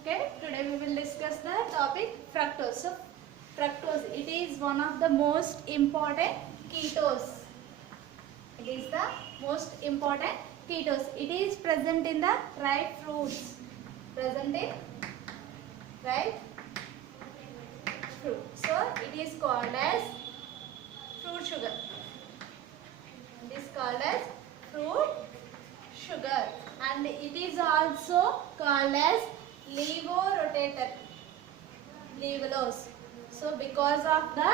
Okay, today we will discuss the topic fructose. So, fructose, it is one of the most important ketose. It is the most important ketose. It is present in the ripe fruits. Present in ripe fruit. So, it is called as fruit sugar. It is called as fruit sugar, and it is also called as levodopa levulose. So because of the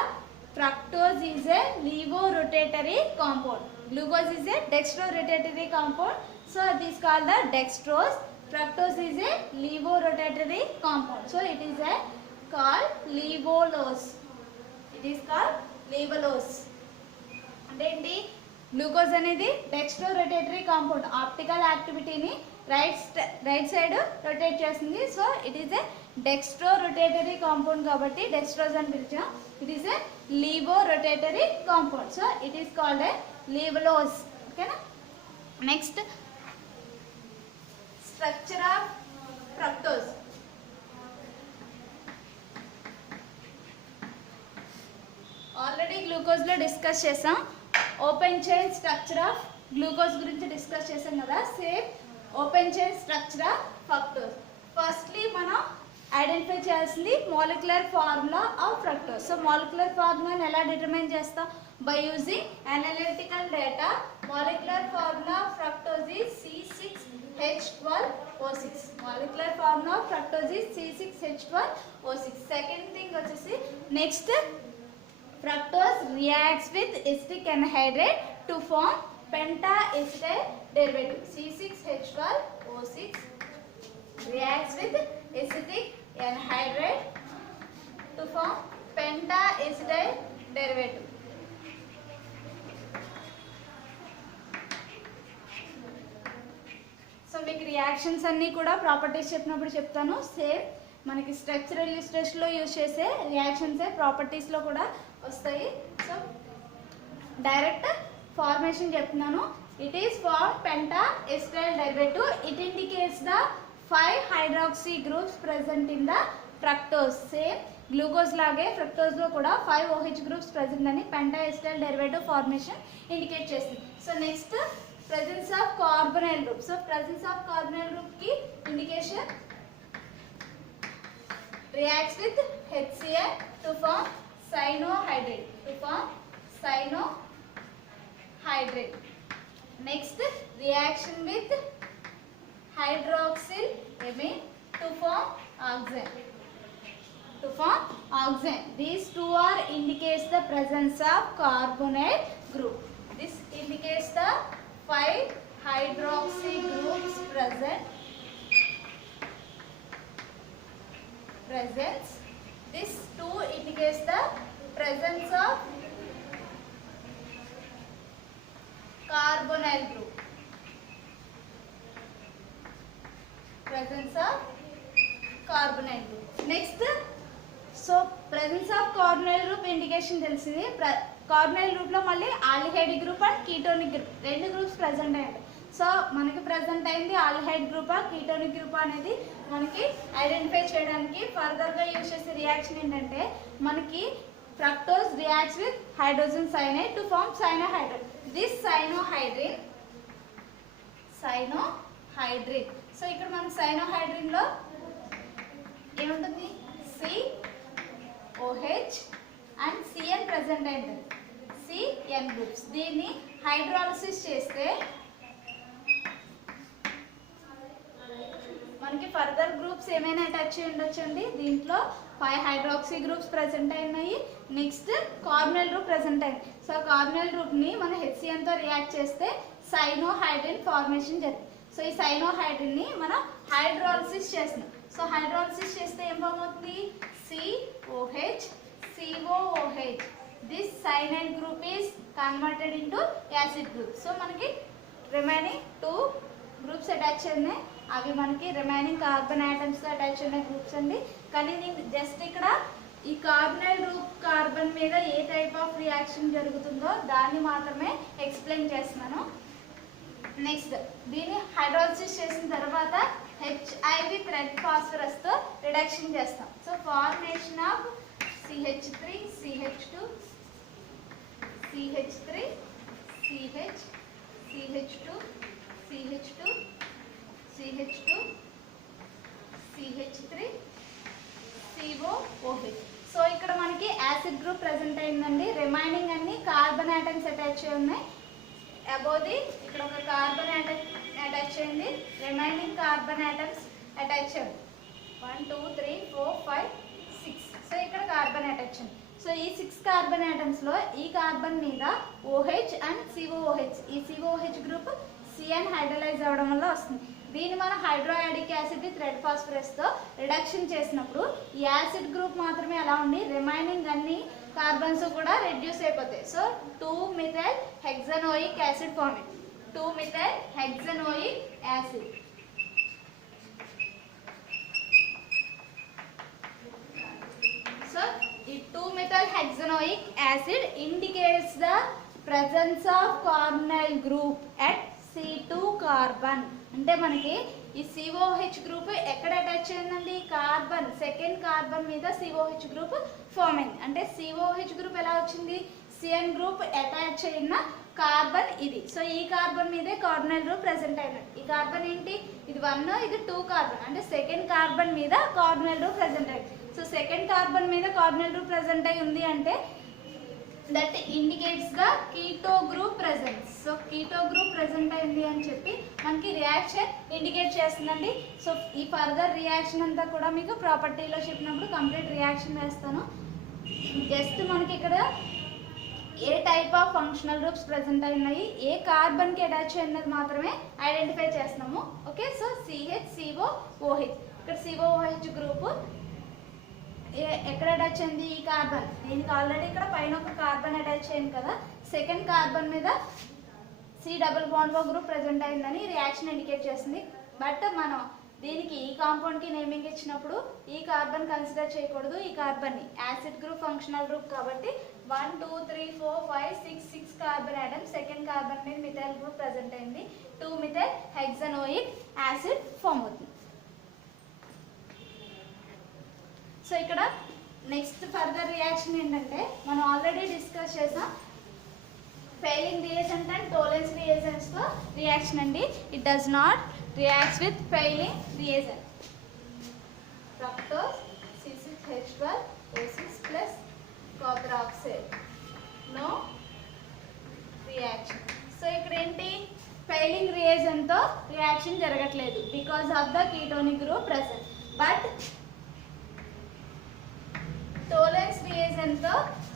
fructose is a levorotatory compound, glucose is a dextrorotatory compound, so it is called the dextrose. Fructose is a levorotatory compound, so it is a called levulose. It is called levulose. అంటే ఏంటి, glucose అనేది dextrorotatory compound, optical యాక్టివిటీని right side rotate చేస్తుంది. So it is a dextrorotatory compound కాబట్టి dextrose అని పిలిచాం. It is a laevorotatory compound, so it is called a laevulose. ఓకేనా. Next, structure of fructose. Already గ్లూకోజ్లో డిస్కస్ చేసాం. Open chain structure of glucose గురించి discuss చేసాం కదా. Same open chain structure of fructose. Firstly మనం identify చేయాల్సింది molecular formula of fructose. So molecular ఫార్ములాని ఎలా డిటర్మైన్ చేస్తాం? By using analytical data. Molecular formula of fructose is C6H12O6. Molecular formula of fructose is C6H12O6. Second thing వచ్చేసి, next, fructose reacts with acetic anhydride to form pentacetyl derivative. C6H12O6 reacts with acetic anhydride to form pentacetyl derivative. So మీకు reactions అన్నీ కూడా properties చెప్పినప్పుడు చెప్తాను. Same మనకి structural ఇలిస్ట్రేషన్లో use చేసే రియాక్షన్సే ప్రాపర్టీస్లో కూడా వస్తాయి. సో డైరెక్ట్ ఫార్మేషన్ చెప్తున్నాను. It is form pentaacetyl derivative. It indicates the 5 hydroxy groups present in the fructose. Same glucose లాగే ఫ్రక్టోజ్లో కూడా 5 OH గ్రూప్స్ ప్రెసెంట్ అని పెంటాఎసిటైల్ డెరివేటివ్ ఫార్మేషన్ ఇండికేట్ చేస్తుంది. So next, presence of carbonyl group. So presence of carbonyl గ్రూప్కి indication reacts with HCl to form cyanohydrate. Next, reaction with hydroxyl amine to form oxane. These two are indicates the presence of carbonyl group. This indicates the 5 hydroxy groups presence. This 2 indicates the presence of carbonyl group. Next, so presence of carbonyl group indication తెలిసింది. Carbonyl గ్రూప్లో మళ్ళీ aldehyde group and ketonic group, 2 groups present అయ్యాయి. So మనకి present అయింది aldehyde గ్రూపా ketonic గ్రూపా అనేది మనకి ఐడెంటిఫై చేయడానికి ఫర్దర్గా యూజ్ చేసే రియాక్షన్ ఏంటంటే, మనకి fructose reacts with hydrogen cyanide to form cyanohydrin. This cyanohydrin. So ఇక్కడ మనకి సైనోహైడ్రిన్లో ఏముంటుంది? COH అండ్ CN ప్రజెంట్ అయింది. CN groups. దీన్ని హైడ్రాలసిస్ చేస్తే మనకి ఫర్దర్ గ్రూప్స్ ఏమైనా అటాచ్ అయ్యి ఉండొచ్చండి. దీంట్లో 5 హైడ్రాక్సీ గ్రూప్స్ ప్రెసెంట్ అయినాయి. నెక్స్ట్, కార్బొనైల్ గ్రూప్ ప్రెసెంట్ అయింది. సో కార్బొనైల్ గ్రూప్ని మనం HCN తో రియాక్ట్ చేస్తే సైనోహైడ్రిన్ ఫార్మేషన్ జరిగింది. సో ఈ సైనోహైడ్రిన్ని మనం హైడ్రాలసిస్ చేస్తున్నాం. సో హైడ్రాలసిస్ చేస్తే ఏం ఫామ్ అవుతుంది? COH, COOH. This cyanide group is converted into acid group. So మనకి రిమైనింగ్ 2 గ్రూప్స్ అటాచ్ ఉన్నాయి. అవి మనకి రిమైనింగ్ కార్బన్ ఐటమ్స్తో అటాచ్ ఉన్న గ్రూప్స్ అండి. కానీ నేను జస్ట్ ఇక్కడ ఈ కార్బొనైల్ గ్రూప్ కార్బన్ మీద ఏ టైప్ ఆఫ్ రియాక్షన్ జరుగుతుందో దాన్ని మాత్రమే ఎక్స్ప్లెయిన్ చేస్తున్నాను. నెక్స్ట్ దీన్ని హైడ్రాలసిస్ చేసిన తర్వాత HI విత్ రెడ్ ఫాస్ఫరస్ తో రిడక్షన్ చేస్తాం. So formation of CH3 CH2 CH3 CH CH2 CH2 CH2 CH3 COOH. So ఇక్కడ మనకి యాసిడ్ గ్రూప్ ప్రెజెంట్ అయిందండి. రిమైనింగ్ అన్ని కార్బన్ ఆటమ్స్ అటాచ్ అయి ఉన్నాయి. అబోది ఇక్కడ ఒక కార్బన్ ఆటమ్ అటాచ్ అయింది, రిమైనింగ్ కార్బన్ ఆటమ్స్ అటాచ్ అయ్యింది 1 2 3 4 5 6. సో ఇక్కడ కార్బన్ అటాచ్ అయింది. సో ఈ 6 కార్బన్ ఆటమ్స్ లో ఈ కార్బన్ మీద OH అండ్ COOH, ఈ COOH గ్రూప్ CN హైడ్రలైజ్ అవ్వడం వల్ల వస్తుంది. దీన్ని మనం హైడ్రోయాడిక్ యాసిడ్ విత్ రెడ్ ఫాస్ఫరస్ తో రిడక్షన్ చేసినప్పుడు ఈ యాసిడ్ గ్రూప్ మాత్రమే అలా ఉండి రిమైనింగ్ అన్ని కార్బన్స్ కూడా రెడ్యూస్ అయిపోతాయి. So 2-methyl hexanoic acid farming, 2-methyl hexanoic acid. So ఈ 2-methyl hexanoic acid indicates the presence of carbonyl group at C2 carbon. అంటే మనకి ఈ COOH గ్రూప్ ఎక్కడ అటాచ్ అయిందండి? కార్బన్, సెకండ్ కార్బన్ మీద COOH గ్రూప్ ఫామ్ అయింది. అంటే COOH గ్రూప్ ఎలా వచ్చింది? CN గ్రూప్ అటాచ్ అయిన కార్బన్ ఇది. సో ఈ కార్బన్ మీదే కార్బనైల్ గ్రూప్ ప్రెసెంట్ అయినట్టు. ఈ కార్బన్ ఏంటి? ఇది 1, ఇది 2 కార్బన్. అంటే సెకండ్ కార్బన్ మీద కార్బనైల్ గ్రూప్ ప్రెసెంట్ అయింది. సో సెకండ్ కార్బన్ మీద కార్బనైల్ గ్రూప్ ప్రెసెంట్ అయి ఉంది అంటే that indicates the keto group presence. So keto group present అయింది అని చెప్పి మనకి రియాక్షన్ ఇండికేట్ చేస్తుందండి. సో ఈ ఫర్దర్ రియాక్షన్ అంతా కూడా మీకు ప్రాపర్టీలో చెప్పినప్పుడు కంప్లీట్ రియాక్షన్ వేస్తాను. జస్ట్ మనకి ఇక్కడ ఏ type of functional groups present అయినాయి, ఏ కార్బన్కి అటాచ్ అయినది మాత్రమే ఐడెంటిఫై చేస్తున్నాము. ఓకే, సో CHCOOH, ఇక్కడ COOH గ్రూప్ ఎక్కడ అటాచ్ అయింది? ఈ కార్బన్. దీనికి ఆల్రెడీ ఇక్కడ పైన ఒక కార్బన్ అటాచ్ అయింది కదా, సెకండ్ కార్బన్ మీద C+O గ్రూప్ ప్రెసెంట్ అయిందని రియాక్షన్ ఇండికేట్ చేస్తుంది. బట్ మనం దీనికి ఈ కాంపౌండ్కి నేమింగ్ ఇచ్చినప్పుడు ఈ కార్బన్ కన్సిడర్ చేయకూడదు. ఈ కార్బన్ని యాసిడ్ గ్రూప్ ఫంక్షనల్ గ్రూప్ కాబట్టి 1 2 3 4 5 6 కార్బన్ ఆటమ్, సెకండ్ కార్బన్ మీద మిథైల్ గ్రూప్ ప్రెసెంట్ అయింది. 2-methyl hexanoic acid ఫామ్ అవుతుంది. సో ఇక్కడ నెక్స్ట్ ఫర్దర్ రియాక్షన్ ఏంటంటే మనం ఆల్రెడీ డిస్కస్ చేసాం Fehling reagent and Tollens reagents తో రియాక్షన్ అండి. It does not reacts with Fehling reagent. Fructose C6H12O6 plus copper oxide, no reaction. So ఇక్కడ ఏంటి? Fehling reagent తో రియాక్షన్ జరగట్లేదు because of the ketonic group present. But Tollens reagent తో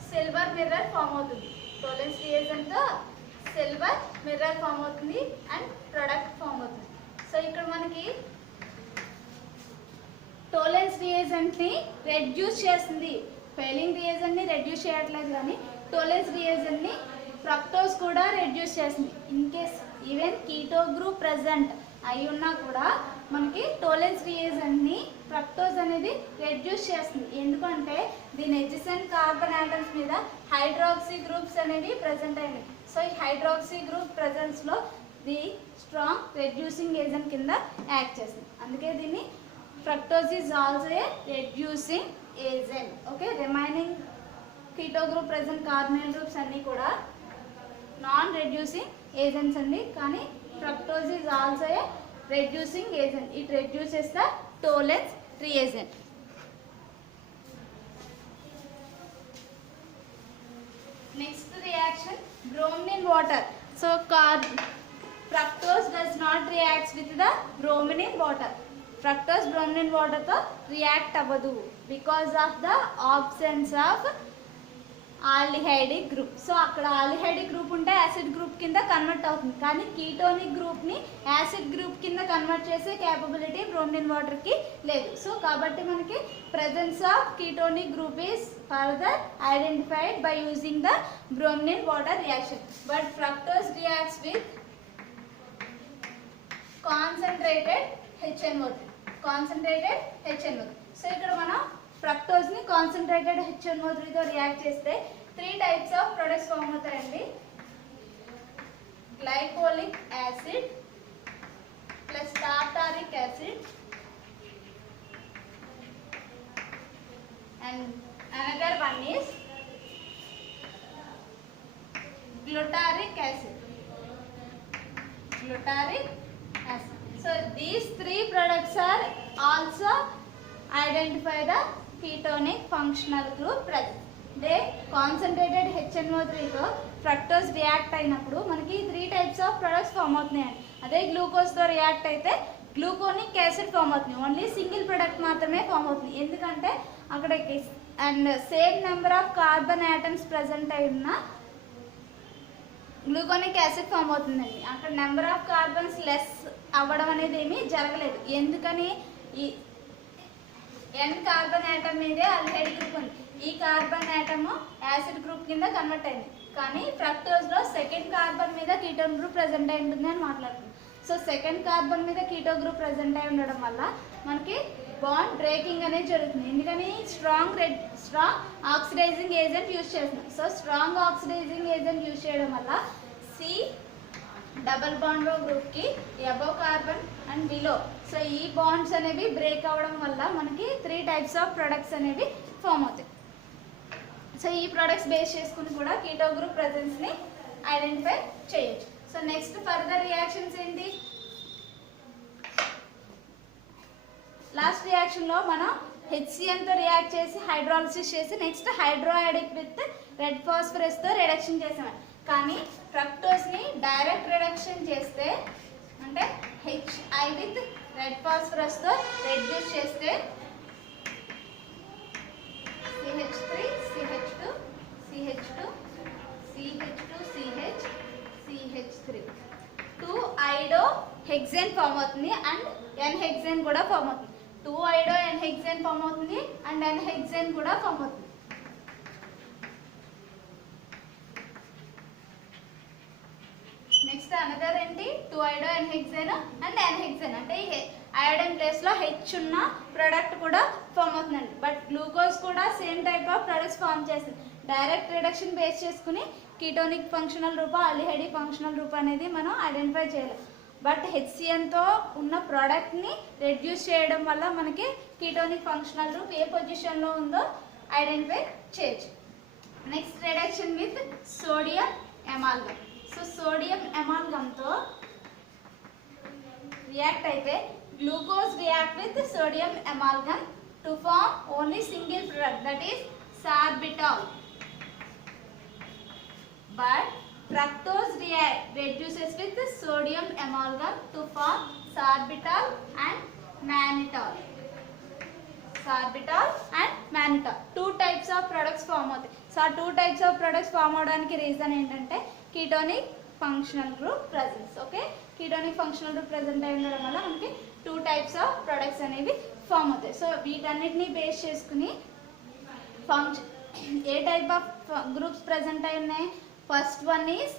silver mirror form అవుతుంది. Tollens reagent తో silver mirror form అవుతుంది and product form అవుతుంది. So ఇక్కడ మనకి టోలెన్స్ రియేజెంట్ ని రెడ్యూస్ చేస్తుంది. ఫెయిలింగ్ రియేజెంట్ ని రెడ్యూస్ చేయట్లేదు కానీ టోలెన్స్ రియేజెంట్ ని ఫ్రక్టోజ్ కూడా రెడ్యూస్ చేస్తుంది. In case even keto group present అయి ఉన్నా కూడా మనకి టోలెన్స్ రియేజెంట్ ని ఫ్రక్టోజ్ అనేది రెడ్యూస్ చేస్తుంది. ఎందుకంటే దీని ఎడ్జసెంట్ కార్బన్ ఆటమ్స్ మీద హైడ్రాక్సీ గ్రూప్స్ అనేవి ప్రెసెంట్ అయినాయి. సో ఈ హైడ్రాక్సీ గ్రూప్ ప్రెసెన్స్ లో ది స్ట్రాంగ్ రెడ్యూసింగ్ ఏజెంట్ కింద యాక్ట్ చేస్తుంది. అందుకే దీన్ని fructose is also a reducing agent. Okay, remaining keto group present carbonyl groups అన్నీ కూడా నాన్ రెడ్యూసింగ్ ఏజెంట్స్ అండి. కానీ fructose is also a reducing agent. It reduces the Tollens reagent. Next reaction, bromine water. So fructose does not react with the bromine water. Fructose bromine water to react avadu because of the absence of aldehydic group. So అక్కడ aldehydic group ఉంటే acid group కింద convert అవుతుంది. కానీ ketonic గ్రూప్ని acid group కింద convert చేసే capability bromine వాటర్కి లేదు. సో కాబట్టి మనకి presence of ketonic group is further identified by using the bromine water reaction. But fructose reacts with concentrated HNO3. Concentrated HNO3. So ఇక్కడ మనం ఫ్రక్టోజ్ ని కాన్సన్ట్రేటెడ్ HNO3 తో రియాక్ట్ చేస్తే 3 టైప్స్ ఆఫ్ ప్రొడక్ట్స్ ఫామ్ అవుతాయండి. glycolic acid plus tartaric acid and another one is glutaric acid. So these three products are also identify the ketonic functional group present. They concentrated HNO3 తో fructose react అయినప్పుడు మనకి 3 types of products form అవుతున్నాయి. అదే glucose తో react అయితే gluconic acid form అవుతుంది. Only single product మాత్రమే form అవుతుంది. ఎందుకంటే అక్కడ and same number of carbon atoms present అయి ఉన్న గ్లూకోనిక్ యాసిడ్ ఫామ్ అవుతుందండి. అక్కడ నెంబర్ ఆఫ్ కార్బన్స్ లెస్ అవ్వడం అనేది ఏమీ జరగలేదు. ఎందుకని ఈ N కార్బన్ ఆటమ్ మీదే ఆల్డిహైడ్ గ్రూప్ ఉంది. ఈ కార్బన్ ఆటమ్ యాసిడ్ గ్రూప్ కింద కన్వర్ట్ అయింది. కానీ ఫ్రక్టోజ్ లో సెకండ్ కార్బన్ మీద కీటోన్ గ్రూప్ ప్రెసెంట్ అయి ఉంటుంది అని మాట్లాడుతున్నాం. సో సెకండ్ కార్బన్ మీద కీటో గ్రూప్ ప్రెసెంట్ అయి ఉండడం వల్ల మనకి బాండ్ బ్రేకింగ్ అనేది జరుగుతుంది. ఎందుకని స్ట్రాంగ్ ఆక్సిడైజింగ్ ఏజెంట్ యూజ్ చేస్తున్నాం. So strong oxidizing agent use చేయడం వల్ల సి డబల్ బాండ్ గ్రూప్ కి above carbon and below, so ఈ బాండ్స్ అనేవి బ్రేక్ అవ్వడం వల్ల మనకి 3 టైప్స్ ఆఫ్ ప్రొడక్ట్స్ అనేవి ఫామ్ అవుతాయి. సో ఈ ప్రొడక్ట్స్ బేస్ చేసుకుని కూడా కీటో గ్రూప్ ప్రెసెన్స్ ని ఐడెంటిఫై చేయొచ్చు. సో నెక్స్ట్ ఫర్దర్ రియాక్షన్స్ ఏంటి? లాస్ట్ రియాక్షన్ లో మనం HCN తో రియాక్ట్ చేసి హైడ్రాలిసిస్ చేసి నెక్స్ట్ హైడ్రోఐడిక్ విత్ రెడ్ ఫాస్ఫరస్ తో రిడక్షన్ చేసాం. కానీ ఫ్రక్టోజ్ ని డైరెక్ట్ రిడక్షన్ చేస్తే అంటే HI విత్ రెడ్ ఫాస్ఫరస్ తో రెడ్యూస్ చేస్తే CH3 CH2 CH2 CH2 CH CH3 2 I do hexane form అవుతుంది అండ్ N హెక్సేన్ కూడా ఫామ్ అవుతుంది. 2 ఐడో N హెక్సేన్ ఫామ్ అవుతుంది అండ్ N హెక్సేన్ కూడా ఫామ్ అవుతుంది. నెక్స్ట్ అనదర్ ఏంటి? 2 iodo N hexane and N hexane అంటే ఐయోడిన్ ప్లేస్ లో H ఉన్న ప్రొడక్ట్ కూడా ఫామ్ అవుతుందండి. బట్ గ్లూకోజ్ కూడా same type of products form చేస్తుంది. డైరెక్ట్ రిడక్షన్ బేస్ చేసుకుని కీటోనిక్ ఫంక్షనల్ రూప ఆల్డిహైడ్ ఫంక్షనల్ రూప అనేది మనం ఐడెంటిఫై చేయలేం. బట్ HCN తో ఉన్న ప్రోడక్ట్ ని రెడ్యూస్ చేయడం వల్ల మనకి కీటోనిక్ ఫంక్షనల్ గ్రూప్ ఏ పొజిషన్ లో ఉందో ఐడెంటిఫై చేయొచ్చు. Next reduction with sodium amalgam. So sodium amalgam తో రియాక్ట్ అయితే glucose react with sodium amalgam to form only single product that is sorbitol. But fructose reduces with sodium amalgam to form sorbitol and mannitol. Sorbitol and mannitol. 2 types of products form అవుతాయి. So 2 types of products form అవడానికి reason ఏంటంటే ketonic functional group presence. Okay, ketonic functional group present అయి ఉండడం వల్ల మనకి 2 types of products అనేవి form అవుతాయి. So వీటన్నిటిని బేస్ చేసుకుని ఏ టైప్ ఆఫ్ గ్రూప్స్ ప్రెసెంట్ అయి ఉన్నాయి? First one is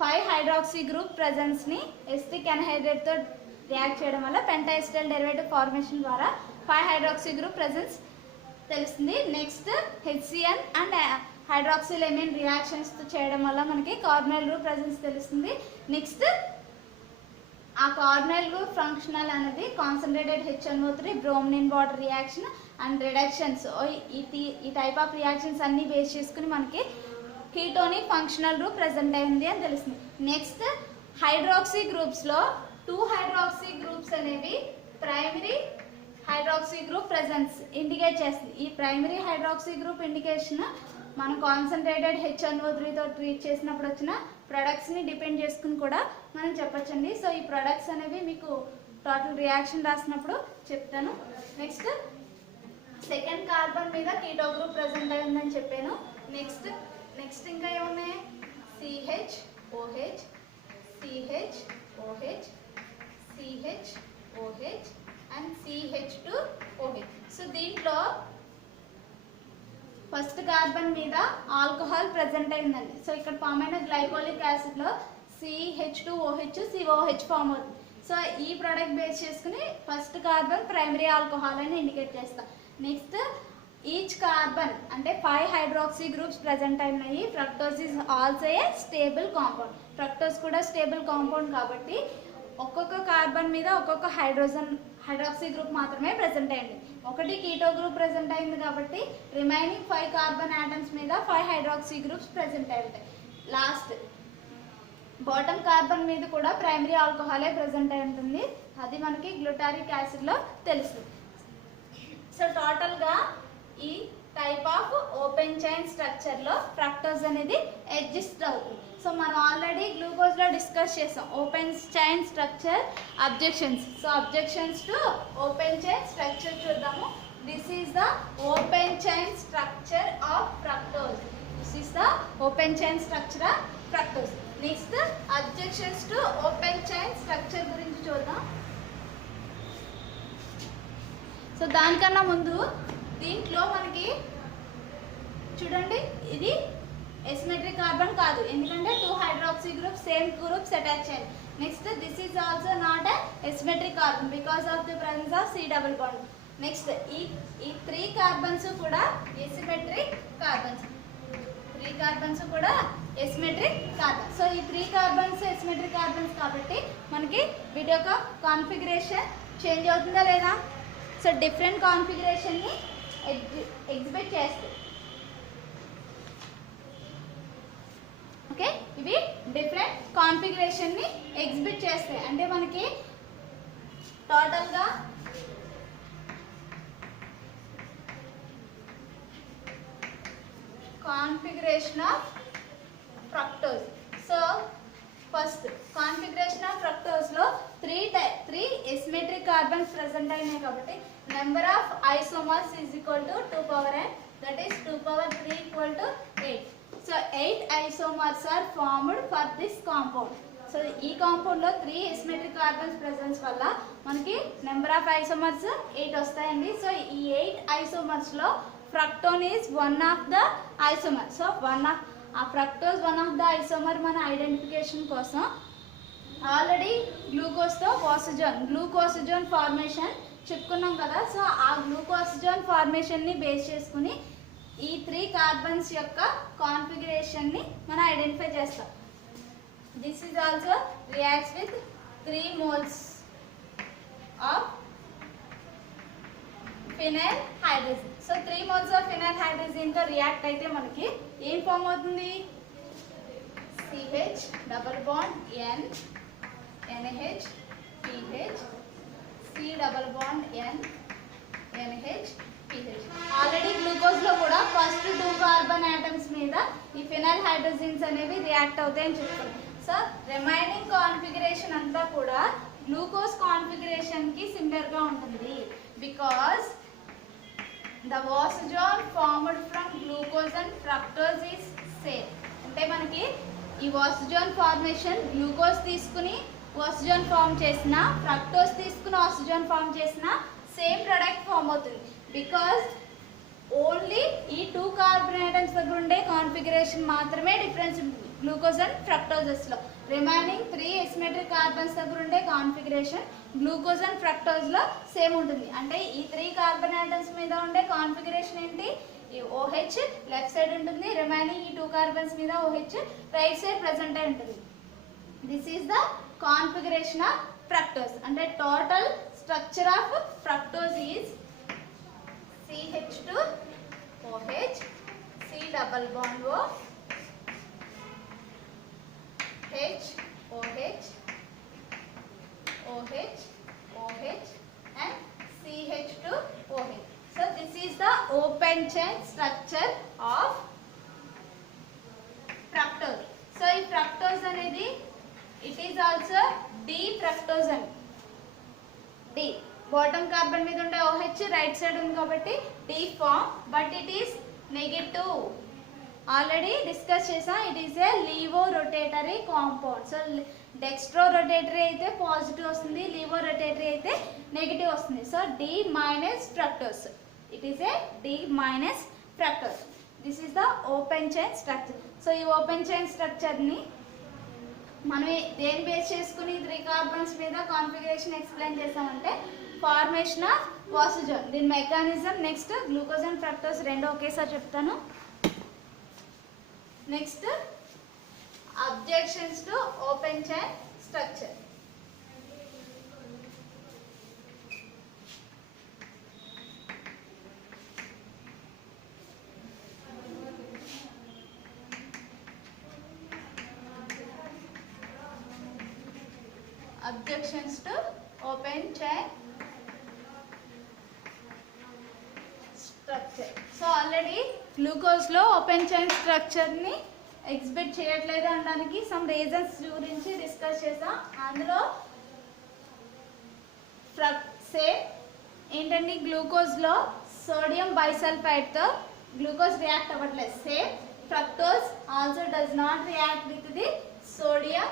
5-hydroxy group presence ని ఎస్టిక్ ఎన్హైడ్రేట్ తో రియాక్ట్ చేయడం వల్ల పెంటాఎస్టైల్ డెరివేటివ్ ఫార్మేషన్ ద్వారా 5-hydroxy గ్రూప్ ప్రెజెన్స్ తెలుస్తుంది. Next HCN and hydroxylamine reactions తో చేయడం వల్ల మనకి కార్బనైల్ గ్రూప్ ప్రెజెన్స్ తెలుస్తుంది. నెక్స్ట్ ఆ కార్బనైల్ గ్రూప్ ఫంక్షనల్ అనేది concentrated HNO3 bromine water reaction and reductions. ఈ టైప్ ఆఫ్ రియాక్షన్స్ అన్ని బేస్ చేసుకుని మనకి కీటోనిక్ ఫంక్షనల్ గ్రూప్ ప్రెసెంట్ అయింది అని తెలుస్తుంది. నెక్స్ట్ హైడ్రాక్సీ గ్రూప్స్ లో 2 హైడ్రాక్సీ గ్రూప్స్ అనేవి primary hydroxy group presence indicate చేస్తుంది. ఈ ప్రైమరీ హైడ్రాక్సీ గ్రూప్ ఇండికేషన్ మనం కాన్సన్ట్రేటెడ్ HNO3 తో ట్రీట్ చేసినప్పుడు వచ్చిన ప్రొడక్ట్స్ ని డిపెండ్ చేసుకుని కూడా మనం చెప్పొచ్చండి. సో ఈ ప్రొడక్ట్స్ అనేవి మీకు టోటల్ రియాక్షన్ రాసినప్పుడు చెప్తాను. నెక్స్ట్ సెకండ్ కార్బన్ మీద కీటో గ్రూప్ ప్రెసెంట్ అయిందని చెప్పాను. నెక్స్ట్ ఇంకా ఏమున్నాయి? CHOH CHOH CHOH and CH2OH. So దీంట్లో ఫస్ట్ కార్బన్ మీద ఆల్కహాల్ ప్రెసెంట్ అయిందండి. సో ఇక్కడ ఫామ్ అయిన గ్లైకోలిక్ యాసిడ్ లో CH2OH COH ఫామ్ అవుతుంది. సో ఈ ప్రోడక్ట్ బేస్ చేసుకుని ఫస్ట్ కార్బన్ ప్రైమరీ ఆల్కహాల్ అని ఇండికేట్ చేస్తాం. నెక్స్ట్ ఈచ్ కార్బన్ అంటే 5 హైడ్రాక్సీ గ్రూప్స్ ప్రెజెంట్ అయినాయి. Fructose is also a stable compound. Fructose కూడా స్టేబుల్ కాంపౌండ్ కాబట్టి ఒక్కొక్క కార్బన్ మీద ఒక్కొక్క హైడ్రాక్సీ గ్రూప్ మాత్రమే ప్రెజెంట్ అయింది. ఒకటి కీటో గ్రూప్ ప్రెజెంట్ అయింది కాబట్టి రిమైనింగ్ 5 కార్బన్ ఆటమ్స్ మీద 5 హైడ్రాక్సీ గ్రూప్స్ ప్రెజెంట్ అయి ఉంటాయి. లాస్ట్ బాటమ్ కార్బన్ మీద కూడా ప్రైమరీ ఆల్కహాలే ప్రెజెంట్ అయి ఉంటుంది. అది మనకి గ్లూటారిక్ యాసిడ్లో తెలుస్తుంది. సో టోటల్గా ఈ టైప్ ఆఫ్ ఓపెన్ చైన్ స్ట్రక్చర్లో ఫ్రక్టోజ్ అనేది ఎగ్జిస్ట్ అవుతుంది. సో మనం ఆల్రెడీ గ్లూకోజ్లో డిస్కస్ చేసాం open chain structure objections. So objections to open chain structure చూద్దాము. This is the open chain structure of fructose. This is the open chain structure of fructose. Next objections to open chain structure గురించి చూద్దాం. So దానికన్నా ముందు దీంట్లో మనకి చూడండి ఇది asymmetric carbon కాదు, ఎందుకంటే 2 hydroxy group same groups attach అయ్యాయి. Next this is also not asymmetric carbon because of the presence of C double bond. Next ఈ 3 కార్బన్స్ కూడా ఎసిమెట్రిక్ కార్బన్స్. 3 కార్బన్స్ కూడా ఎసిమెట్రిక్ కార్బన్. సో ఈ 3 కార్బన్స్ ఎసిమెట్రిక్ కార్బన్స్ కాబట్టి మనకి వీటి యొక్క configuration change అవుతుందా లేదా? సో డిఫరెంట్ కాన్ఫిగరేషన్ని ఎగ్జిబిట్ చేస్తాయి. ఓకే, ఇవి డిఫరెంట్ కాన్ఫిగరేషన్ని ఎగ్జిబిట్ చేస్తాయి. అంటే మనకి టోటల్గా configuration of fructose. So first configuration of ఫ్రక్టోజ్లో 3 ఎసిమెట్రిక్ కార్బన్స్ ప్రెసెంట్ అయినాయి కాబట్టి number of isomers is equal to 2 power n, that is 2 power 3 equal to 8. So 8 isomers are formed for this compound. So ఈ కాంపౌండ్లో 3 asymmetric carbons presence వల్ల మనకి number of isomers 8 వస్తాయండి. So ఈ 8 ఐసోమర్స్లో fructose is one of the isomer. So ఆ fructose one of the isomer మన identification కోసం ఆల్రెడీ గ్లూకోజ్తో గ్లూకోసిజోన్ ఫార్మేషన్ చెప్పుకున్నాం కదా. సో ఆ గ్లూకోసిజోన్ ఫార్మేషన్ని బేస్ చేసుకుని ఈ 3 కార్బన్స్ యొక్క కాన్ఫిగరేషన్ని మనం ఐడెంటిఫై చేస్తాం. This is also reacts with 3 moles of phenyl hydrogen. So 3 moles of phenyl హైడ్రోజన్తో రియాక్ట్ అయితే మనకి ఏం ఫామ్ అవుతుంది? CH double bond N NH PH C double bond N NH PH. Already గ్లూకోజ్లో కూడా ఫస్ట్ 2 కార్బన్ ఆటమ్స్ మీద ఈ phenyl hydrogens అనేవి రియాక్ట్ అవుతాయని చెప్పుకున్నాం. సో రిమైనింగ్ కాన్ఫిగరేషన్ అంతా కూడా గ్లూకోజ్ కాన్ఫిగరేషన్కి సిమిలర్గా ఉంటుంది. Because the wasogene formed from glucose and fructose is same. అంటే మనకి ఈ వాసజోన్ ఫార్మేషన్ గ్లూకోజ్ తీసుకుని వాసజోన్ ఫామ్ చేసిన, ఫ్రక్టోజ్ తీసుకుని వాసజోన్ ఫామ్ చేసిన సేమ్ ప్రొడక్ట్ ఫామ్ అవుతుంది. బికాజ్ ఓన్లీ ఈ 2 కార్బన్ ఐటమ్స్ దగ్గర ఉండే కాన్ఫిగరేషన్ మాత్రమే డిఫరెన్స్ ఉంటుంది గ్లూకోజ్ అండ్ ఫ్రక్టోజెస్లో. రిమైనింగ్ 3 ఎసిమెట్రిక్ కార్బన్స్ దగ్గర ఉండే కాన్ఫిగరేషన్ గ్లూకోజ్ అండ్ ఫ్రక్టోజ్లో సేమ్ ఉంటుంది. అంటే ఈ 3 కార్బన్ ఐటమ్స్ మీద ఉండే కాన్ఫిగరేషన్ ఏంటి? ఈ OH లెఫ్ట్ సైడ్ ఉంటుంది, రిమైనింగ్ ఈ 2 కార్బన్స్ మీద OH రైట్ సైడ్ ప్రెసెంట్ అయి ఉంటుంది. This is the configuration of fructose. అంటే total structure of fructose is CH2OH C double bond O H OH OH OH and CH2OH. So this is the open chain structure of fructose. So ఈ fructose అనేది it is also D-fructose అని. D bottom carbon మీద ఉండే OH right side ఉంది కాబట్టి D form, but it is negative. Already discuss చేసాం, it is a levo rotatory compound. So dextro rotatory అయితే positive వస్తుంది, లీవో రొటేటరీ అయితే నెగిటివ్ వస్తుంది. So D minus fructose, it is a D minus fructose. This is the open chain structure. So ఈ open chain స్ట్రక్చర్ని మనం దేని base చేసుకుని 3 carbons మీద కాన్ఫిగరేషన్ ఎక్స్ప్లెయిన్ చేసామంటే ఫార్మేషన్ ఆఫ్ వాసోజోన్, దీని mechanism, next glucose and fructose రెండు ఒకేసారి చెప్తాను. Next objections to open chain structure. Objections to open chain structure. So already glucose లో ఓపెన్ చైన్ స్ట్రక్చర్ ని ఎగ్జిబిట్ చేయట్లేదు అనడానికి సమ్ రీజన్స్ గురించి డిస్కస్ చేసాం. అందులో ఏంటండి, గ్లూకోజ్ లో సోడియం బైసల్ఫైడ్ తో గ్లూకోజ్ రియాక్ట్ అవ్వట్లేదు. Same fructose also does not react with the sodium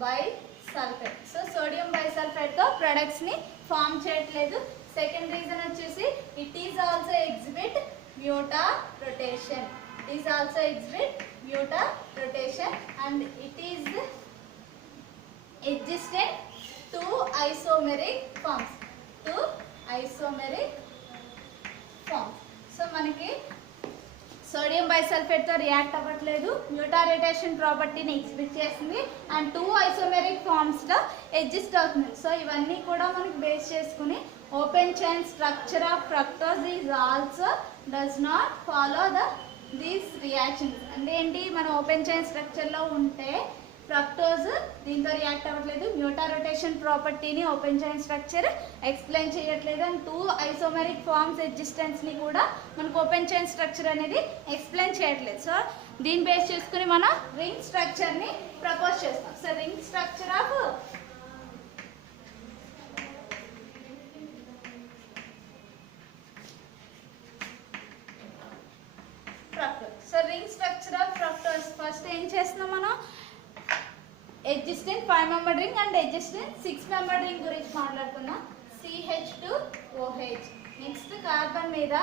bisulphide. So sodium bisulphide తో ప్రొడక్ట్స్ ని ఫామ్ చేయట్లేదు. సెకండ్ రీజన్ వచ్చేసి it is also exhibit mutarotation. It is also exhibit muta rotation and it is existent two isomeric forms. So మనకి sodium bisulphate తో react అవ్వట్లేదు, మ్యూటా rotation ప్రాపర్టీని exhibit చేస్తుంది and 2 isomeric forms లో exist అవుతుంది. So ఇవన్నీ కూడా మనకి బేస్ చేసుకుని open chain structure of fructose is also does not follow these reactions. అంటే ఏంటి, మనం ఓపెన్ చైన్ స్ట్రక్చర్లో ఉంటే ఫ్రక్టోజ్ దీంతో రియాక్ట్ అవ్వట్లేదు, మ్యూటా రొటేషన్ ప్రాపర్టీని ఓపెన్ చైన్ స్ట్రక్చర్ ఎక్స్ప్లెయిన్ చేయట్లేదు అండ్ 2 ఐసోమెరిక్ ఫార్మ్స్ ఎగ్జిస్టెన్స్ని కూడా మనకు ఓపెన్ చైన్ స్ట్రక్చర్ అనేది ఎక్స్ప్లెయిన్ చేయట్లేదు. సో దీన్ని బేస్ చేసుకుని మనం రింగ్ స్ట్రక్చర్ని ప్రపోజ్ చేస్తాం. So ring structure of fructose. So ring structure of fructose first ఏం చేస్తున్నాం మనం, existent 5 member ring and existent 6 member ring గురించి మాట్లాడుకుందాం. CH2OH. నెక్స్ట్ కార్బన్ మీద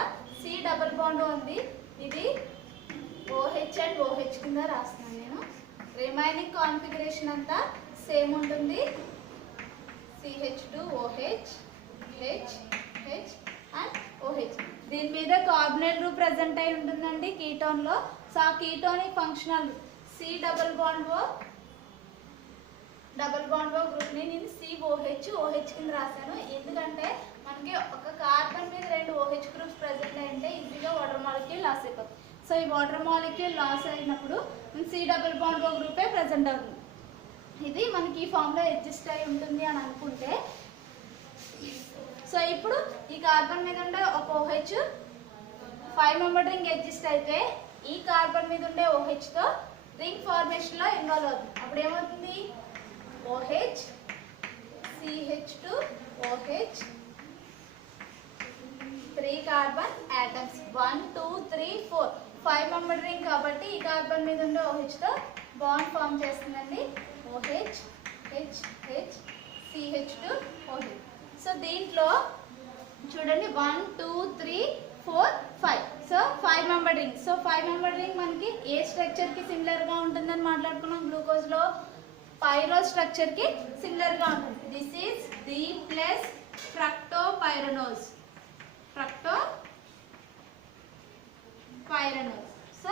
C డబుల్ బాండ్ ఉంది, ఇది OH అండ్ OH కింద రాస్తున్నాను నేను. రిమైనింగ్ కాన్ఫిగరేషన్ అంతా సేమ్ ఉంటుంది. CH2OH, H, H and OH. దీని మీద కార్బోనైల్ గ్రూప్ ప్రెజెంట్ అయి ఉంటుందండి కీటోన్లో. సో ఆ ketonic functional C double bond O గ్రూప్ని నేను COH కింద రాశాను. ఎందుకంటే మనకి ఒక కార్బన్ మీద 2 OH గ్రూప్స్ ప్రెజెంట్ అయింటే ఈజీగా వాటర్ మాలిక్యూల్ లాస్ అయిపోతుంది. సో ఈ వాటర్ మాలిక్యూల్ లాస్ అయినప్పుడు C డబుల్ బాండ్ ఓ గ్రూపే ప్రెజెంట్ అవుతుంది. ఇది మనకి ఈ ఫామ్లో ఎగ్జిస్ట్ అయి ఉంటుంది అని అనుకుంటే, సో ఇప్పుడు ఈ కార్బన్ మీద ఉండే ఒక OH 5 మెంబర్ రింగ్ ఎగ్జిస్ట్ అయితే ఈ కార్బన్ మీద ఉండే OH తో రింగ్ ఫార్మేషన్లో ఇన్వాల్వ్ అవుతుంది. అప్పుడు ఏమవుతుంది, OH CH2OH 3 carbon atoms 1 2 3 4 5 member ring కాబట్టి ఈ కార్బన్ మీద ఉండే OH తో బాండ్ ఫామ్ చేస్తుందండి. OH H H CH2OH. So దీంట్లో చూడండి 1 2 3 4 5. So 5 member ring. So 5 member ring మనకి ఏ స్ట్రక్చర్కి సిమిలర్గా ఉంటుందని మాట్లాడుకున్నాం, గ్లూకోజ్లో పైరో స్ట్రక్చర్కి సిమిలర్గా ఉంటుంది. This is D plus fructopyranose. So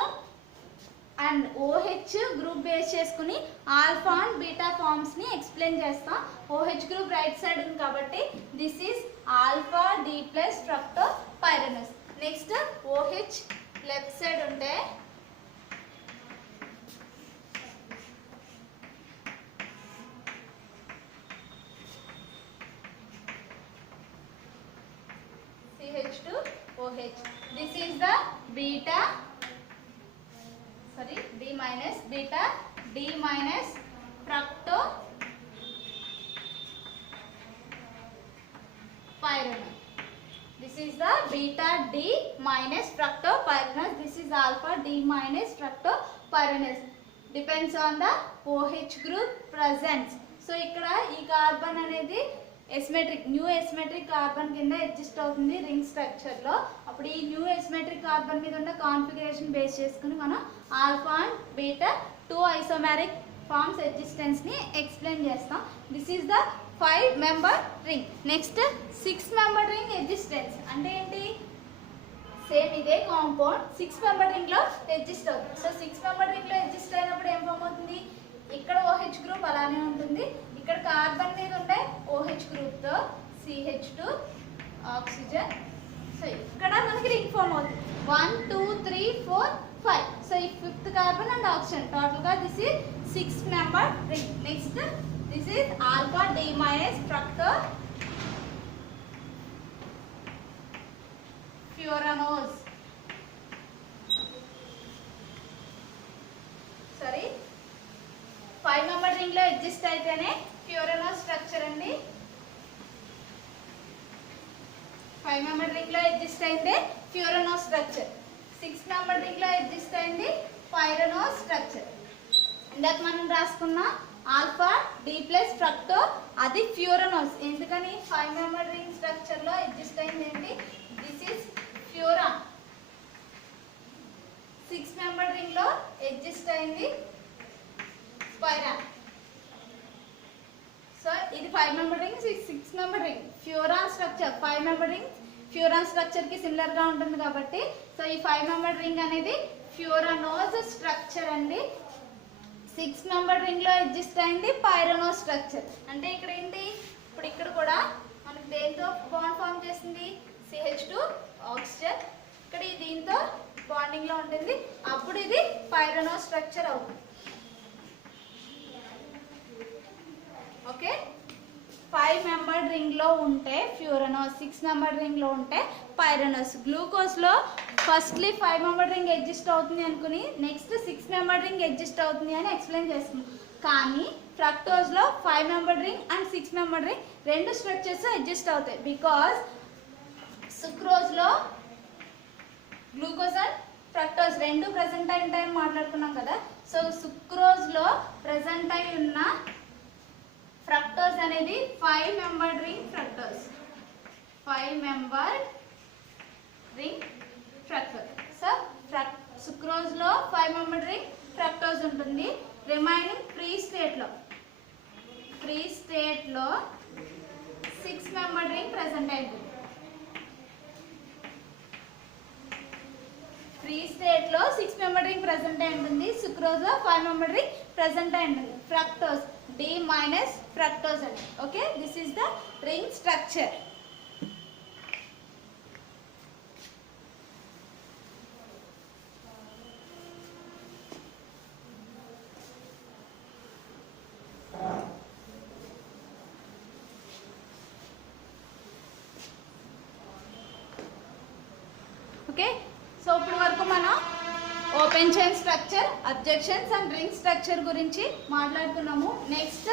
and OH group base చేసుకుని ఆల్ఫా అండ్ బీటా ఫార్మ్స్ని ఎక్స్ప్లెయిన్ చేస్తాం. OH గ్రూప్ రైట్ సైడ్ ఉంది కాబట్టి this is alpha D plus fructopyranose. Next OH left side ఉంటే CH2OH. This is the beta, sorry, D minus beta D minus fructopyranose. This is the beta D minus fructopyranose. This is alpha D minus fructopyranose. Depends on the OH group presence. So ఇక్కడ ఈ carbon అనేది new asymmetric carbon కింద exist అవుతుంది ring స్ట్రక్చర్లో. అప్పుడు ఈ new asymmetric carbon మీద ఉన్న configuration base చేసుకుని మనం alpha and beta 2 isomeric forms existence ని ఎక్స్ప్లెయిన్ చేస్తాం. This is the 5 member ring. Next 6 member ring existence అంటే ఏంటి? సేమ్ ఇదే కాంపౌండ్ 6 మెంబర్ రింగ్ లో ఎగ్జిస్ట్ అవుతుంది. సో 6 మెంబర్ రింగ్ లో ఎగ్జిస్ట్ అయినప్పుడు ఏం ఫామ్ అవుతుంది? ఇక్కడ OH గ్రూప్ అలానే ఉంటుంది, ఇక్కడ కార్బన్ మీద ఉండే OH గ్రూప్ తో CH2 ఆక్సిజన్. సో ఇక్కడ మనకి రింగ్ ఫామ్ అవుతుంది 1 2 3 4 5. సో ఈ 5th carbon and oxygen total గా this is 6 member ring. Next this is alpha D minus fructofuranose. Sorry 5 member ring లో ఎగ్జిస్ట్ అయితేనే ఫ్యూరనోస్ స్ట్రక్చర్ అండి. 5 member ring లో exist అయితే ఫ్యూరనోస్ స్ట్రక్చర్. 6 మెంబర్ రింగ్ లో exist అయింది pyranose structure. ఇందాక మనం రాసుకున్న ఆల్ఫా D ప్లస్ ఫ్రక్టో అది ఫ్యూరనోస్. ఎందుకని? 5 మెంబర్ రింగ్ స్ట్రక్చర్ లో ఎగ్జిస్ట్ అయింది ఏంటి? This is furan. 6 member ring లో ఎగ్జిస్ట్ అయింది పైరాన్. సో ఇది 5 member ring, 6 member ring. Furan structure 5 member ring furan structure కి సిమిలర్ గా ఉంటుంది కాబట్టి సో ఈ 5 మెంబర్ రింగ్ అనేది ఫ్యూరనోస్ స్ట్రక్చర్ అండి. 6 మెంబర్ రింగ్ లో ఎగ్జిస్ట్ అయింది పైరనోస్ స్ట్రక్చర్. అంటే ఇక్కడ ఏంటి? ఇప్పుడు ఇక్కడ కూడా మనకి దేంతో బాండ్ ఫామ్ చేసింది? CH2 oxygen. ఇక్కడ దీంతో బాండింగ్ లో ఉంటుంది, అప్పుడు ఇది పైరనోస్ స్ట్రక్చర్ అవుతుంది. ఓకే, 5 మెంబర్ రింగ్ లో ఉంటే ఫ్యూరనోస్, 6 మెంబర్ రింగ్ లో ఉంటే పైరనోస్. గ్లూకోజ్ లో ఫస్ట్లీ 5 మెంబర్ రింగ్ ఎగ్జిస్ట్ అవుతుంది అనుకుని నెక్స్ట్ 6 మెంబర్ రింగ్ ఎగ్జిస్ట్ అవుతుంది అని ఎక్స్ప్లెయిన్ చేస్తున్నాం. కానీ ఫ్రక్టోజ్ లో 5 member ring and 6 member ring రెండు స్ట్రక్చర్స్ ఎగ్జిస్ట్ అవుతాయి. బికాస్ సుక్రోజ్ లో గ్లూకోజ్ అండ్ ఫ్రక్టోజ్ రెండు ప్రెసెంట్ అయిన టైం మాట్లాడుకున్నాం కదా. సో సుక్రోజ్ లో ప్రెసెంట్ అయి ఉన్న ఫ్రక్టోజ్ అనేది 5 member ring fructose. 5 member ring fructose. So sucrose లో 5 మెంబర్ రింగ్ ఫ్రక్టోజ్ ఉంటుంది. రిమైనింగ్ ఫ్రీ స్టేట్ లో 6 మెంబర్ రింగ్ ప్రెసెంట్ అయింది. ఫ్రీ స్టేట్ లో 6 మెంబర్ రింగ్ ప్రెసెంట్ అయి ఉంటుంది. సుక్రోజ్ లో 5 మెంబర్ రింగ్ ప్రెసెంట్ అయి ఉంటుంది. ఫ్రక్టోజ్ D minus fructose అండి. Okay, this is the ring structure. Okay, so ఇప్పుడు వరకు మనం open chain structure, objections and ring structure గురించి మాట్లాడుకున్నాము. Next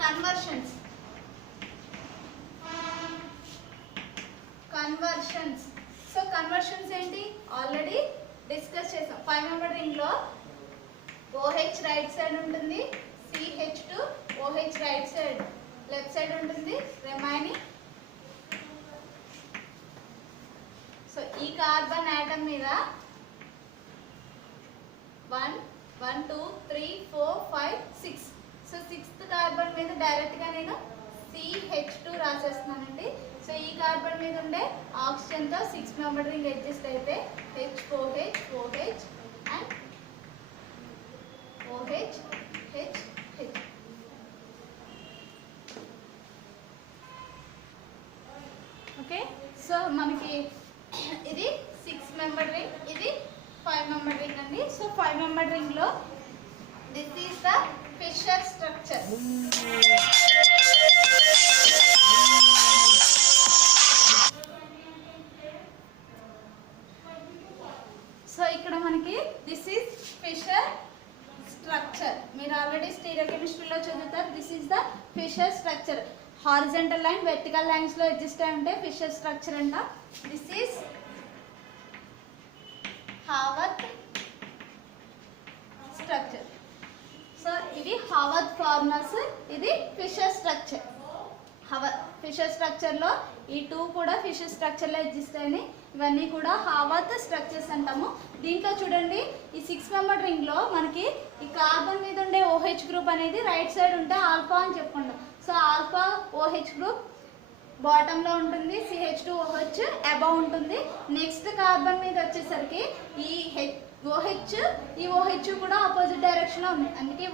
conversions. సో కన్వర్షన్స్ ఏంటి? ఆల్రెడీ డిస్కస్ చేసాం. 5 మెంబర్ రింగ్ లో OH రైట్ సైడ్ ఉంటుంది, CH2 OH right side left side ఉంటుంది. రిమైనింగ్ సో ఈ కార్బన్ ఆటమ్ మీద 1 1 2 3 4 5 6. సో 6th కార్బన్ మీద డైరెక్ట్ గా నేను CH2 రాసేస్తున్నానండి. సో ఈ కార్బన్ మీద ఉండే ఆక్సిజన్ తో 6 మెంబర్ రింగ్ ఎగ్జిస్ట్ అయితే H4H OH and OH H H. Okay, so మనకి ఇది 6 మెంబర్ రింగ్, ఇది 5 మెంబర్ రింగ్ అండి. సో 5 మెంబర్ రింగ్ లో this is the Fischer structure. So ఇక్కడ మనకి దిస్ ఈస్ ఫిషర్ స్ట్రక్చర్. మీరు ఆల్రెడీ స్టీరియోకెమిస్ట్రీలో చదువుతారు. This is the Fischer structure. Horizontal line, vertical lines లో ఎగ్జిస్ట్ అయి ఉంటే ఫిషర్ స్ట్రక్చర్ అంట. This is Haworth structure. So ఇది హావర్త్ ఫార్మర్స్, ఇది ఫిషర్ స్ట్రక్చర్. ఫిషర్ స్ట్రక్చర్లో ఈ 2 కూడా ఫిషర్ స్ట్రక్చర్లో ఎగ్జిస్ట్ అయినాయి. ఇవన్నీ కూడా హావర్త్ స్ట్రక్చర్స్ అంటాము. దీంట్లో చూడండి ఈ 6 మెంబర్ రింగ్లో మనకి ఈ కార్బన్ మీద ఉండే OH గ్రూప్ అనేది రైట్ సైడ్ ఉంటే ఆల్ఫా అని చెప్పుకుంటాం. సో ఆల్ఫా OH గ్రూప్ బాటంలో ఉంటుంది, CH2OH అబౌవ్ ఉంటుంది. నెక్స్ట్ కార్బన్ మీద వచ్చేసరికి ఈ OH ఈ OH కూడా ఆపోజిట్ డైరెక్షన్లో ఉంది, అందుకే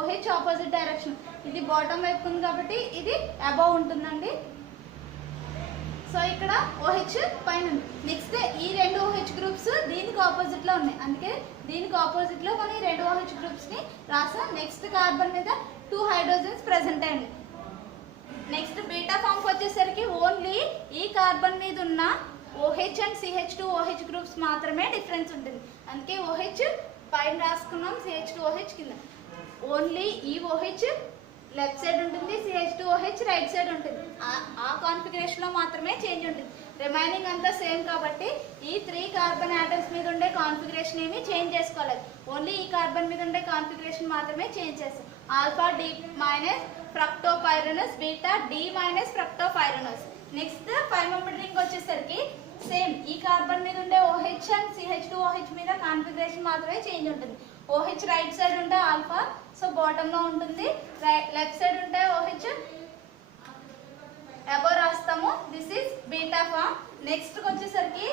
OH ఆపోజిట్ డైరెక్షన్. ఇది బాటమ్ వైపు ఉంది కాబట్టి ఇది అబౌవ్ ఉంటుందండి. సో ఇక్కడ OH పైన ఉంది. నెక్స్ట్ ఈ 2 OH గ్రూప్స్ దీనికి ఆపోజిట్లో ఉన్నాయి, అందుకే దీనికి ఆపోజిట్లో మనం ఈ 2 OH గ్రూప్స్ని రాసాం. నెక్స్ట్ కార్బన్ మీద 2 హైడ్రోజన్స్ ప్రెసెంట్ అయ్యింది. నెక్స్ట్ బీటా ఫామ్కి వచ్చేసరికి ఓన్లీ ఈ కార్బన్ మీద ఉన్న OH అండ్ CH2OH గ్రూప్స్ మాత్రమే డిఫరెన్స్ ఉంటుంది, అందుకే OH పైన రాసుకున్నాం, CH2OH కింద. ఓన్లీ ఈ OH లెఫ్ట్ సైడ్ ఉంటుంది, CH2OH రైట్ సైడ్ ఉంటుంది. ఆ కాన్ఫిగరేషన్లో మాత్రమే చేంజ్ ఉంటుంది. రిమైనింగ్ అంతా సేమ్ కాబట్టి ఈ 3 కార్బన్ యాటమ్స్ మీద ఉండే కాన్ఫిగరేషన్ ఏమి చేంజ్ చేసుకోలేదు. ఓన్లీ ఈ కార్బన్ మీద ఉండే కాన్ఫిగరేషన్ మాత్రమే చేంజ్ చేస్తాం. Alpha D minus fructopyranose, beta D minus fructopyranose. Next 5 member ring వచ్చేసరికి సేమ్ ఈ కార్బన్ మీద ఉండే OH అండ్ CH2OH మీద కాన్ఫిగరేషన్ మాత్రమే చేంజ్ ఉంటుంది. OH రైట్ సైడ్ ఉంటే ఆల్ఫా, సో బాటంలో ఉంటుంది. లెఫ్ట్ సైడ్ ఉంటే OH అబో రాస్తాము, this is beta form. Next వచ్చేసరికి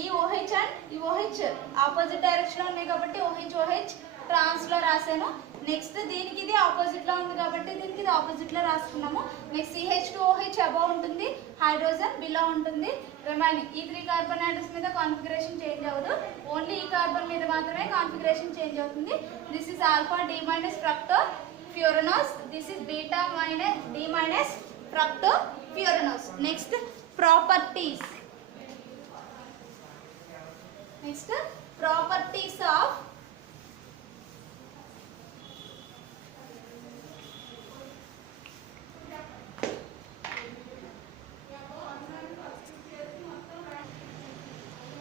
ఈ OH అండ్ ఈ OH ఆపోజిట్ డైరెక్షన్లో ఉన్నాయి కాబట్టి OH ట్రాన్స్లో రాసాను. నెక్స్ట్ దీనికి ఇది ఆపోజిట్లో ఉంది కాబట్టి దీనికి ఇది ఆపోజిట్లో రాసుకున్నాము. నెక్స్ట్ CH2OH అబౌవ్ ఉంటుంది, హైడ్రోజన్ బిలో ఉంటుంది. రిమైనింగ్ ఈ 3 కార్బన్ యాటమ్స్ మీద కాన్ఫిగరేషన్ చేంజ్ అవ్వదు, ఓన్లీ ఈ కార్బన్ మీద మాత్రమే కాన్ఫిగరేషన్ చేంజ్ అవుతుంది. This is alpha D minus fructofuranose, this is beta minus D minus fructofuranose. Next properties. Next properties of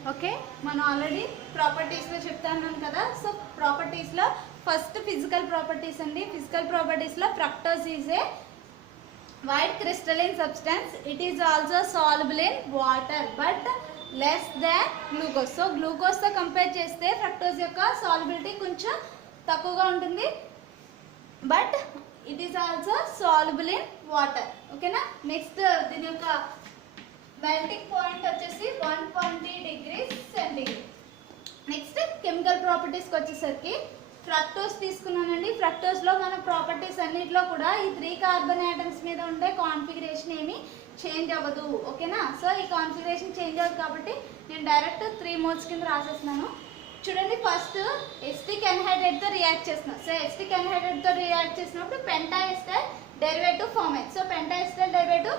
okay, మనం ఆల్రెడీ ప్రాపర్టీస్లో చెప్తాను కదా. సో ప్రాపర్టీస్లో ఫస్ట్ ఫిజికల్ ప్రాపర్టీస్ అండి. ఫిజికల్ ప్రాపర్టీస్లో fructose is a white crystalline substance. It is also soluble in water but less than glucose. So గ్లూకోజ్తో compare చేస్తే fructose యొక్క సాల్యుబిలిటీ కొంచెం తక్కువగా ఉంటుంది, but it is also soluble in water. ఓకేనా. Next దీని యొక్క మెల్టింగ్ పాయింట్ వచ్చేసి 120 degrees సెంటిగ్రేడ్. నెక్స్ట్ కెమికల్ ప్రాపర్టీస్కి వచ్చేసరికి ఫ్రక్టోజ్ తీసుకున్నానండి. ఫ్రక్టోజ్లో మన ప్రాపర్టీస్ అన్నింటిలో కూడా ఈ 3 కార్బన్ యాటమ్స్ మీద ఉండే కాన్ఫిగరేషన్ ఏమి చేంజ్ అవ్వదు. ఓకేనా. సో ఈ కాన్ఫిగరేషన్ చేంజ్ అవ్వదు కాబట్టి నేను డైరెక్ట్ 3 మోల్స్ కింద రాసేస్తున్నాను. చూడండి, ఫస్ట్ ఎసిటిక్ ఎన్హైడ్రేట్తో రియాక్ట్ చేస్తున్నాం. సో ఎసిటిక్ ఎన్హైడ్రేట్తో రియాక్ట్ చేసినప్పుడు పెంటాఎస్టర్ డెరివేటివ్ ఫామ్ అయింది. So pentaester derivative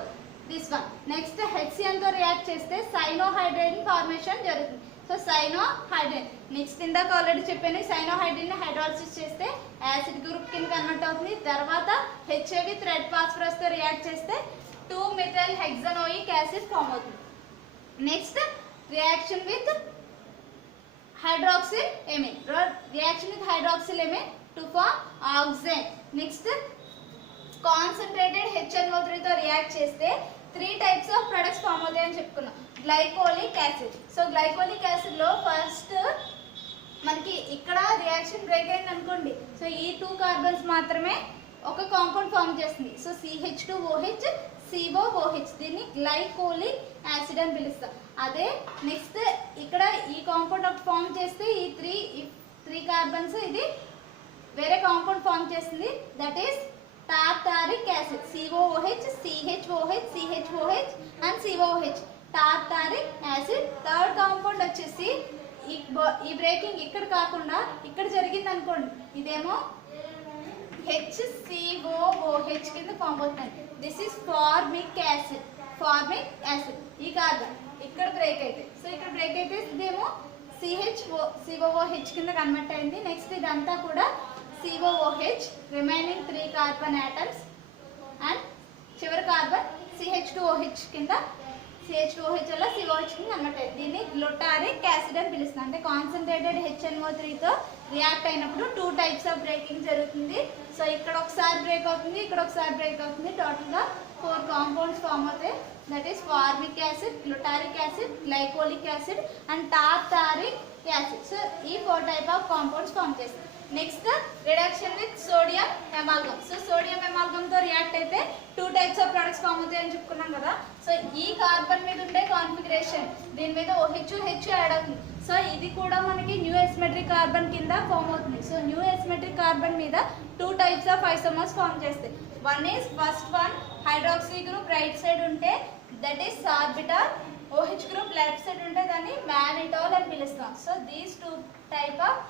this one. Next హెచ్సిఎన్తో రియాక్ట్ చేస్తే సైనోహైడ్రేట్ ఫార్మేషన్ జరుగుతుంది. So cyanohydrin. నెక్స్ట్ ఇందాక ఆల్రెడీ చెప్పాను, సైనోహైడ్రేట్ని హైడ్రాలసిస్ చేస్తే యాసిడ్ గ్రూప్ కింద కన్వర్ట్ అవుతుంది. తర్వాత హెచ్ఏవి థ్రెడ్ ఫాస్ఫరస్తో రియాక్ట్ చేస్తే 2-methyl hexanoic acid ఫామ్ అవుతుంది. Next reaction with hydroxyl amine. Reaction with hydroxyl amine to form oxane. Next concentrated HNO3 తో రియాక్ట్ చేస్తే 3 types of products ఫామ్ అవుతాయని చెప్పుకున్నాం. Glycolic acid. So glycolic acid లో first మనకి ఇక్కడ reaction break అయింది అనుకోండి. సో ఈ 2 కార్బన్స్ మాత్రమే ఒక కాంపౌండ్ ఫామ్ చేస్తుంది. సో CH2OH COOH, దీన్ని గ్లైకోలిక్ యాసిడ్ అని పిలుస్తాం. అదే నెక్స్ట్ ఇక్కడ ఈ కాంపౌండ్ ఒకటి ఫామ్ చేస్తే ఈ 3 కార్బన్స్ ఇది వేరే కాంపౌండ్ ఫామ్ చేస్తుంది, that is tartaric acid. COOH CHOH and COOH, tartaric acid. Third compound వచ్చేసి ఈ బ్రేకింగ్ ఇక్కడ కాకుండా ఇక్కడ జరిగింది అనుకోండి, ఇదేమో HCOOH కింద ఫామ్ అవుతుంది. This is formic acid. ఈ కార్బన్ ఇక్కడ బ్రేక్ అయితే, సో ఇక్కడ బ్రేక్ అయితే ఇదేమో COOH కింద కన్వర్ట్ అయింది. నెక్స్ట్ ఇదంతా కూడా COOH, remaining 3 carbon atoms and చివరి కార్బన్ CH2OH కింద, CH2OH వల్ల COOH కింద కన్వర్ట్ అయింది. దీన్ని గ్లూటారిక్ యాసిడ్ అని పిలుస్తుంది. అంటే కాన్సన్ట్రేటెడ్ HNO3 తో రియాక్ట్ అయినప్పుడు 2 types ఆఫ్ బ్రేకింగ్ జరుగుతుంది. సో ఇక్కడ ఒకసారి బ్రేక్ అవుతుంది, ఇక్కడ ఒకసారి బ్రేక్ అవుతుంది. టోటల్గా 4 కాంపౌండ్స్ ఫామ్ అవుతాయి. That is formic acid, glutaric acid, glycolic acid and tartaric acid. So ఈ 4 టైప్ ఆఫ్ కాంపౌండ్స్ ఫామ్ చేస్తాయి. Next reduction with sodium amalgam. So sodium amalgam తో రియాక్ట్ అయితే 2 టైప్స్ ఆఫ్ ప్రొడక్ట్స్ ఫామ్ అవుతాయి అని చెప్పుకున్నాం కదా. So ఈ కార్బన్ మీద ఉండే కాన్ఫిగరేషన్, దీని మీద OH యాడ్ అవుతుంది. సో ఇది కూడా మనకి న్యూ ఎసిమెట్రిక్ కార్బన్ కింద ఫామ్ అవుతుంది. సో న్యూ ఎసిమెట్రిక్ కార్బన్ మీద 2 టైప్స్ ఆఫ్ ఐసోమర్స్ ఫామ్ చేస్తాయి. First one hydroxy group right side ఉంటే that is sorbitol, OH group left side ఉంటే దాన్ని మానిటాల్ అని పిలుస్తాం. So these 2 type of